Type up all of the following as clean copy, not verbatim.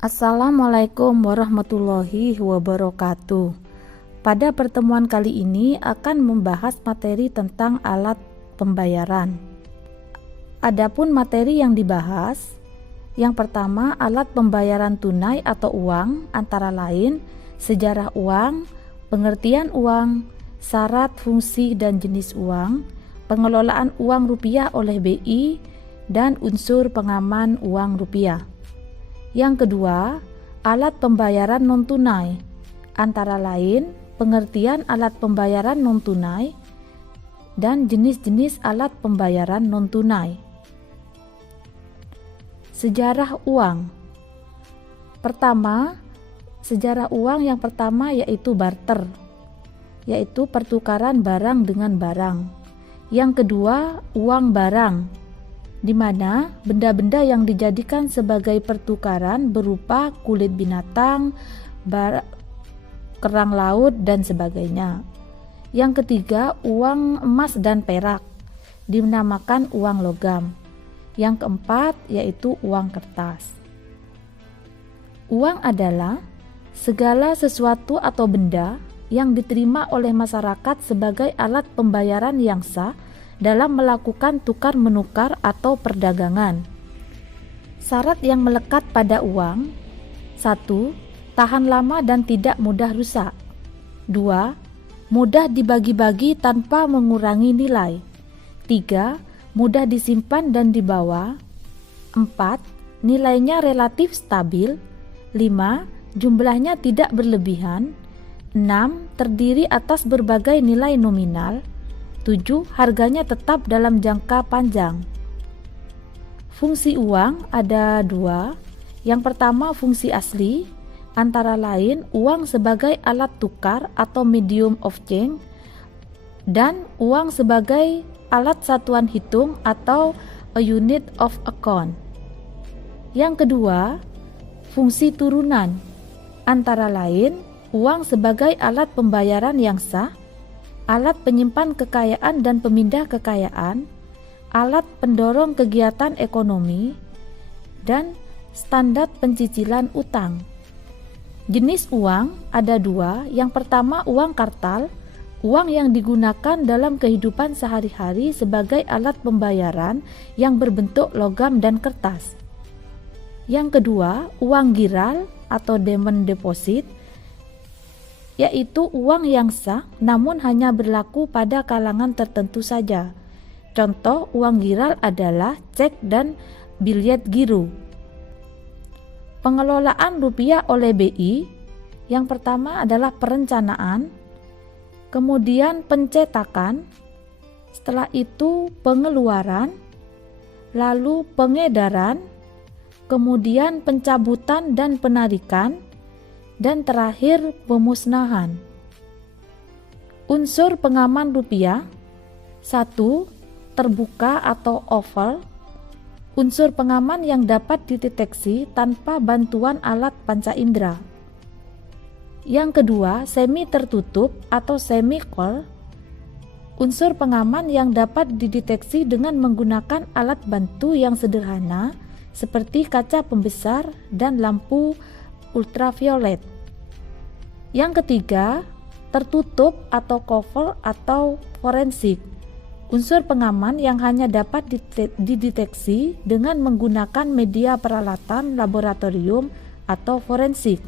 Assalamualaikum warahmatullahi wabarakatuh. Pada pertemuan kali ini akan membahas materi tentang alat pembayaran. Adapun materi yang dibahas, yang pertama alat pembayaran tunai atau uang, antara lain sejarah uang, pengertian uang, syarat, fungsi dan jenis uang, pengelolaan uang rupiah oleh BI, dan unsur pengaman uang rupiah. Yang kedua, alat pembayaran non-tunai, antara lain pengertian alat pembayaran non-tunai dan jenis-jenis alat pembayaran non-tunai. Sejarah uang. Pertama, sejarah uang yang pertama yaitu barter, yaitu pertukaran barang dengan barang. Yang kedua, uang barang, di mana benda-benda yang dijadikan sebagai pertukaran berupa kulit binatang, kerang laut, dan sebagainya. Yang ketiga, uang emas dan perak, dinamakan uang logam. Yang keempat, yaitu uang kertas. Uang adalah segala sesuatu atau benda yang diterima oleh masyarakat sebagai alat pembayaran yang sah dalam melakukan tukar-menukar atau perdagangan. Syarat yang melekat pada uang: 1. Tahan lama dan tidak mudah rusak. 2. Mudah dibagi-bagi tanpa mengurangi nilai. 3. Mudah disimpan dan dibawa. 4. Nilainya relatif stabil. 5. Jumlahnya tidak berlebihan. 6. Terdiri atas berbagai nilai nominal. 7. Harganya tetap dalam jangka panjang. Fungsi uang ada 2. Yang pertama, fungsi asli, antara lain uang sebagai alat tukar atau medium of change, dan uang sebagai alat satuan hitung atau a unit of account. Yang kedua, fungsi turunan, antara lain uang sebagai alat pembayaran yang sah, alat penyimpan kekayaan dan pemindah kekayaan, alat pendorong kegiatan ekonomi, dan standar pencicilan utang. Jenis uang ada 2. Yang pertama, uang kartal, uang yang digunakan dalam kehidupan sehari-hari sebagai alat pembayaran yang berbentuk logam dan kertas. Yang kedua, uang giral atau demand deposit, yaitu uang yang sah namun hanya berlaku pada kalangan tertentu saja. Contoh uang giral adalah cek dan biljet giro. Pengelolaan rupiah oleh BI, yang pertama adalah perencanaan, kemudian pencetakan, setelah itu pengeluaran, lalu pengedaran, kemudian pencabutan dan penarikan, dan terakhir pemusnahan. Unsur pengaman rupiah: 1. Terbuka atau oval, unsur pengaman yang dapat dideteksi tanpa bantuan alat panca indera. Yang kedua, semi tertutup atau semi-closed, unsur pengaman yang dapat dideteksi dengan menggunakan alat bantu yang sederhana seperti kaca pembesar dan lampu ultraviolet. Yang ketiga, tertutup atau cover atau forensik, unsur pengaman yang hanya dapat dideteksi dengan menggunakan media peralatan laboratorium atau forensik.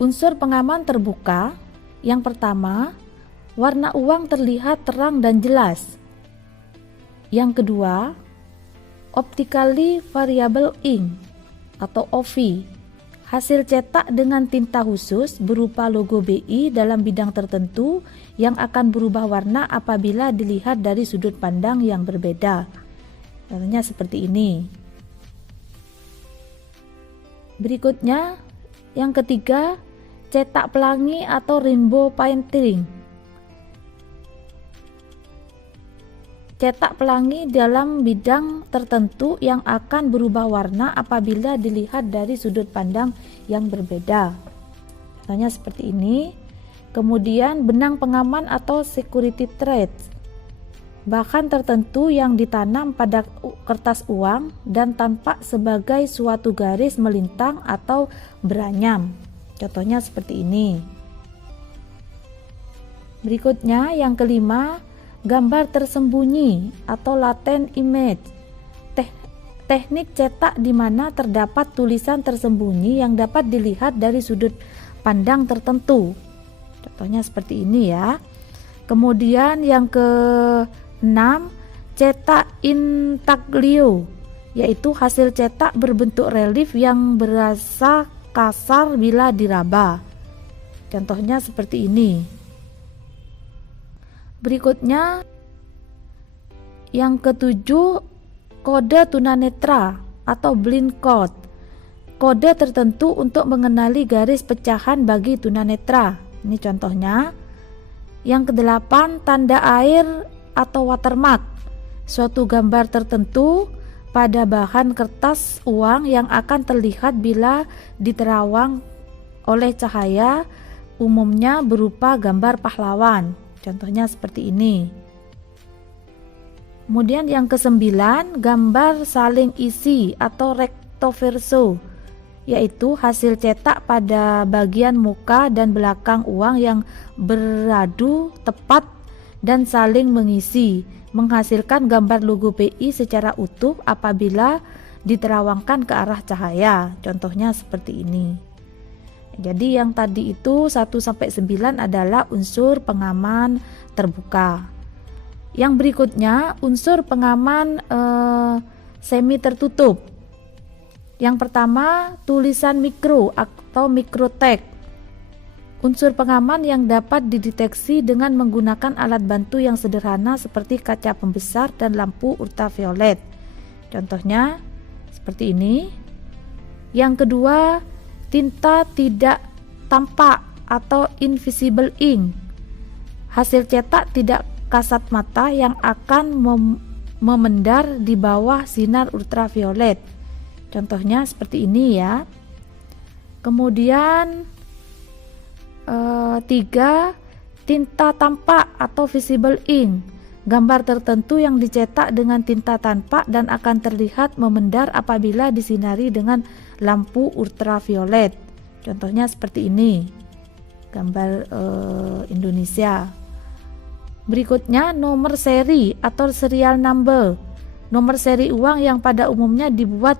Unsur pengaman terbuka, yang pertama, warna uang terlihat terang dan jelas. Yang kedua, optically variable ink atau OV, hasil cetak dengan tinta khusus berupa logo BI dalam bidang tertentu yang akan berubah warna apabila dilihat dari sudut pandang yang berbeda. Contohnya seperti ini. Berikutnya, yang ketiga, cetak pelangi atau rainbow painting. Cetak pelangi dalam bidang tertentu yang akan berubah warna apabila dilihat dari sudut pandang yang berbeda. Contohnya seperti ini. Kemudian benang pengaman atau security threads. bahan tertentu yang ditanam pada kertas uang dan tampak sebagai suatu garis melintang atau beranyam. Contohnya seperti ini. Berikutnya yang kelima, gambar tersembunyi atau latent image. Teknik cetak di mana terdapat tulisan tersembunyi yang dapat dilihat dari sudut pandang tertentu. Contohnya seperti ini ya. Kemudian yang ke-6, cetak intaglio, yaitu hasil cetak berbentuk relief yang berasa kasar bila diraba. Contohnya seperti ini. Berikutnya yang ke-7, kode tunanetra atau blind code. Kode tertentu untuk mengenali garis pecahan bagi tunanetra. Ini contohnya. Yang ke-8, tanda air atau watermark. Suatu gambar tertentu pada bahan kertas uang yang akan terlihat bila diterawang oleh cahaya, umumnya berupa gambar pahlawan. Contohnya seperti ini. Kemudian yang ke-9, gambar saling isi atau recto verso, yaitu hasil cetak pada bagian muka dan belakang uang yang beradu tepat dan saling mengisi, menghasilkan gambar logo BI secara utuh apabila diterawangkan ke arah cahaya. Contohnya seperti ini. Jadi yang tadi itu 1 sampai 9 adalah unsur pengaman terbuka. Yang berikutnya unsur pengaman semi tertutup. Yang pertama, tulisan mikro atau mikrotek. Unsur pengaman yang dapat dideteksi dengan menggunakan alat bantu yang sederhana seperti kaca pembesar dan lampu ultraviolet. Contohnya seperti ini. Yang kedua, tinta tidak tampak atau invisible ink. Hasil cetak tidak kasat mata yang akan memendar di bawah sinar ultraviolet. Contohnya seperti ini ya. Kemudian 3, tinta tampak atau visible ink. Gambar tertentu yang dicetak dengan tinta tampak dan akan terlihat memendar apabila disinari dengan lampu ultraviolet. Contohnya seperti ini. Gambar Indonesia. Berikutnya nomor seri atau serial number. Nomor seri uang yang pada umumnya dibuat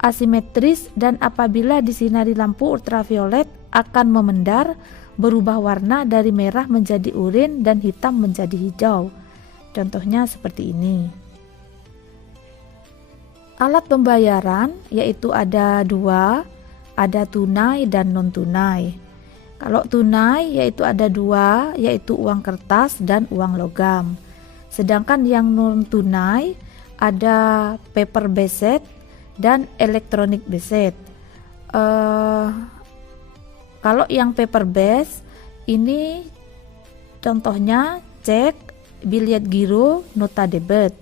asimetris dan apabila disinari lampu ultraviolet akan memendar, berubah warna dari merah menjadi oranye dan hitam menjadi hijau. Contohnya seperti ini. Alat pembayaran yaitu ada 2, ada tunai dan non tunai. Kalau tunai yaitu ada 2, yaitu uang kertas dan uang logam. Sedangkan yang non tunai ada paper based dan electronic based. Kalau yang paper based ini contohnya cek, bilet giro, nota debit.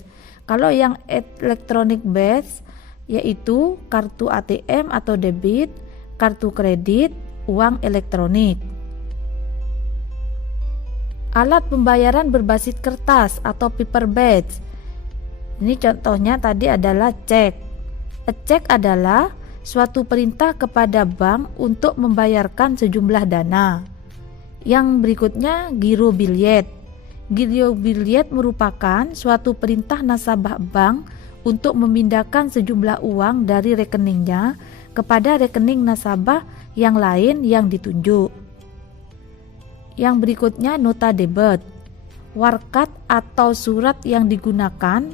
Kalau yang electronic based yaitu kartu ATM atau debit, kartu kredit, uang elektronik. Alat pembayaran berbasis kertas atau paper based. Ini contohnya tadi adalah cek. Cek adalah suatu perintah kepada bank untuk membayarkan sejumlah dana. Yang berikutnya giro billet. Giro billet merupakan suatu perintah nasabah bank untuk memindahkan sejumlah uang dari rekeningnya kepada rekening nasabah yang lain yang ditunjuk. Yang berikutnya nota debit. Warkat atau surat yang digunakan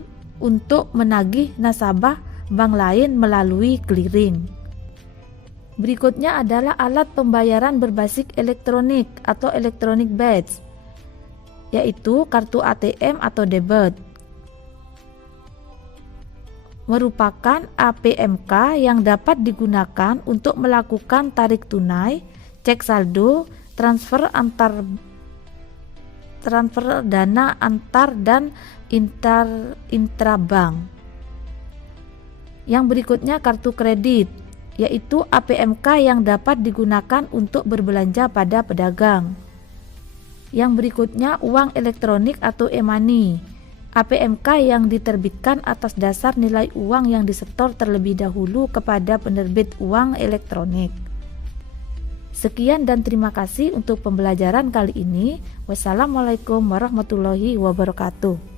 untuk menagih nasabah bank lain melalui clearing. Berikutnya adalah alat pembayaran berbasis elektronik atau electronic based, yaitu kartu ATM atau debit. Merupakan APMK yang dapat digunakan untuk melakukan tarik tunai, cek saldo, transfer dana antar dan intrabank. Yang berikutnya kartu kredit, yaitu APMK yang dapat digunakan untuk berbelanja pada pedagang. Yang berikutnya uang elektronik atau e-money. APMK yang diterbitkan atas dasar nilai uang yang disetor terlebih dahulu kepada penerbit uang elektronik. Sekian dan terima kasih untuk pembelajaran kali ini. Wassalamualaikum warahmatullahi wabarakatuh.